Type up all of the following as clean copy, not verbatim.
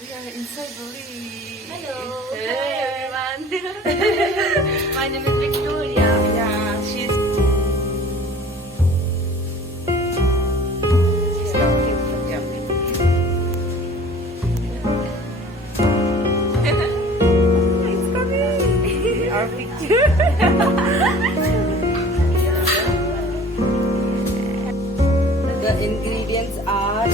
We are inside Bali. Hello. Hey. Hi everyone. My name is Victoria. Yeah, she's Talking from It's coming. our picture. The ingredients are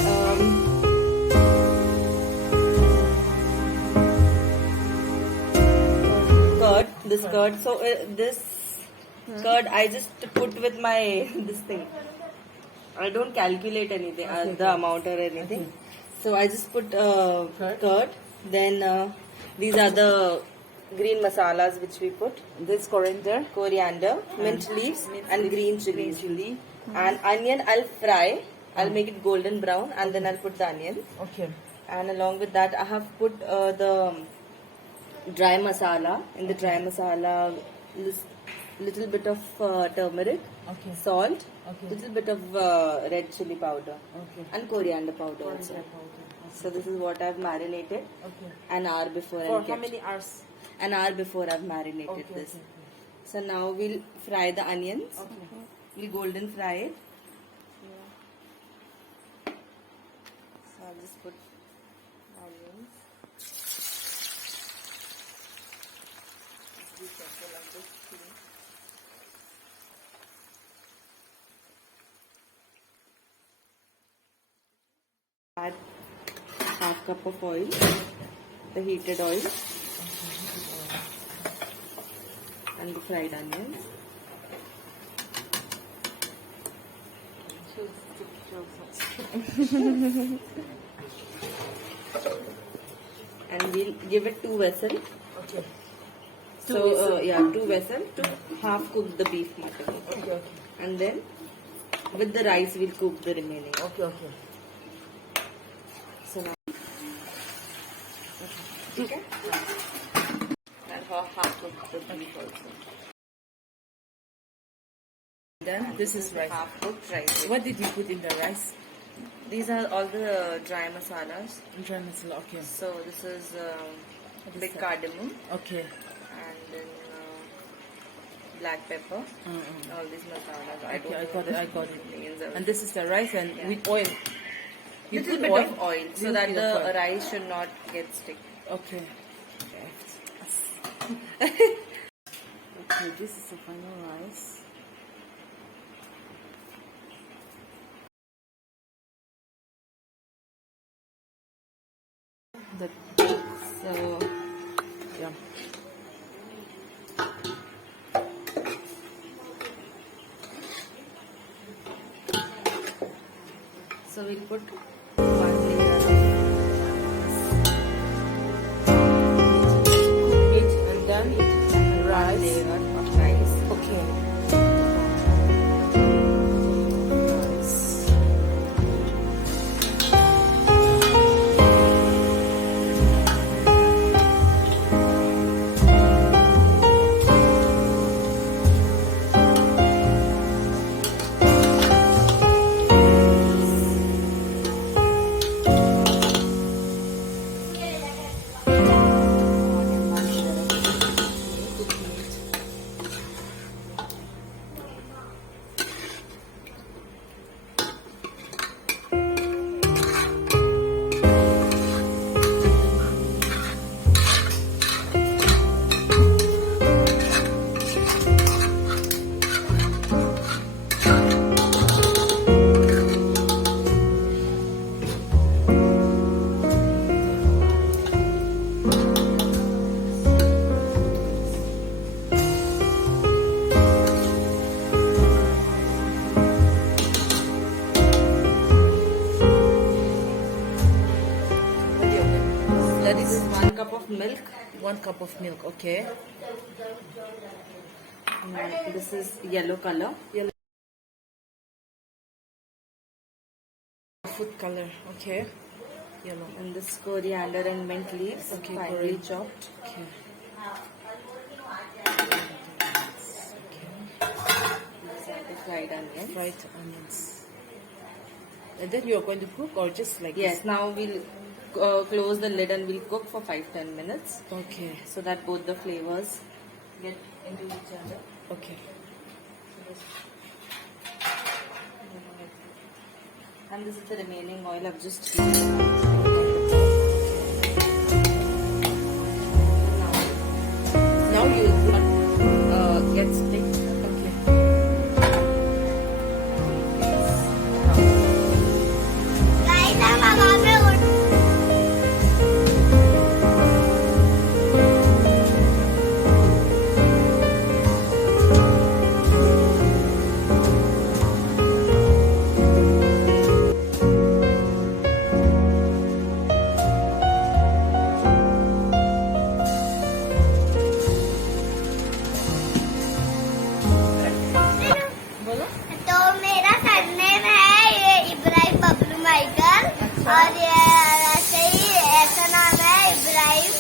curd. This curd. So this curd I just put with my this thing. I don't calculate anything, the amount or anything. So I just put curd. Then these are the green masalas which we put. This coriander, Mint leaves, and green chili. And onion I'll fry. I'll make it golden brown, and then I'll put the onion. Okay. And along with that, I have put the dry masala. In the dry masala, little bit of turmeric, Okay. salt, Okay. little bit of red chili powder, Okay. and coriander powder also. So this is what I've marinated Okay. an hour before. For and how kept. many hours? An hour before I've marinated Okay. this. Okay. So now we'll fry the onions. Okay. We'll golden fry it. So I'll just put onions. Just be careful of this thing. Add half cup of oil, the heated oil, and the fried onions. And we'll give it 2 vessels. Okay. So yeah, 2 vessels to half cook the beef mutton. Okay. Okay. And then with the rice we'll cook the remaining. Okay. Okay. So now, okay. And half cook the beef also. Then this is rice. Half cooked rice. What did you put in the rice? These are all the dry masalas. Dry masala. Okay. So this is What is big that? cardamom Okay. and then black pepper. All these masalas. I Okay. don't I know got it. I the got it. names of And this is the rice and Yeah. with oil. You little put bit oil? of oil so Little that bit the of oil. rice should not get stick. Okay. Okay. This is the final rice. The, so Yeah. so we'll put 1 layer Cook it and then rice. layer of rice. Okay. Rice. This is 1 cup of milk. 1 cup of milk. Okay. And this is yellow color. Food color. Okay. Yellow. And this coriander and mint leaves. Okay, finely coriander. chopped. Okay. These are the fried onions. Fried onions. And then you are going to cook or just like Yes, this? now we'll close the lid and we'll cook for 5-10 minutes Okay. so that both the flavors get into each other. Okay. And this is the remaining oil I've just Now you get stick. okay. Guys, I'm about to बोलो. तो मेरा surname है ये Ibrahim Bablu Michael और ये ऐसे ही ऐसा नाम है इब्राहिम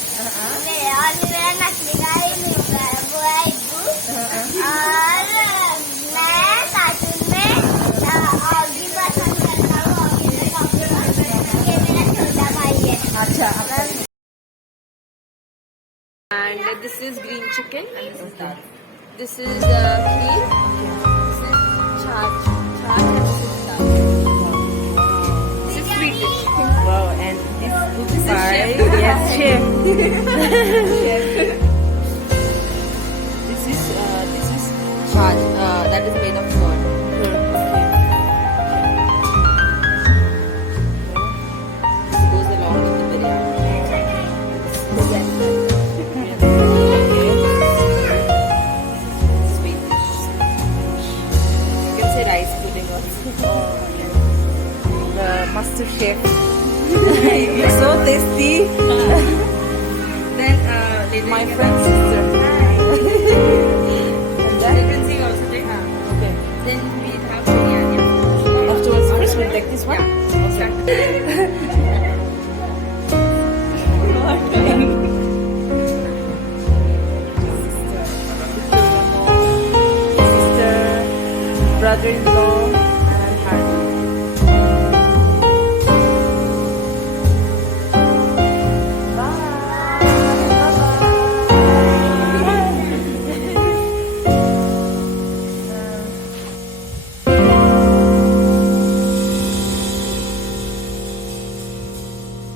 और मेरा नकली नाम वो है इब्बू और मैं कार्टून में ऑगी पसंद करता हूँ ऑगी में कॉफी पसंद करता हूँ ये मेरा छोटा भाई है अच्छा. And this is green chicken and this is dal. This is kheer. This is chaat and this is dal. This is sweet dish. Wow, and this is pie. chef. Yes, chef. Chef. This is Chaat. That is made of curd. This goes along with the biryani. Sweet dish. You can say rice pudding also. The master chef. It's so tasty. Then later My you can friend's sister. And have- you then can see also take. okay. Then we have biryani. Afterwards, first we'll take this one. Sister, brother-in-law.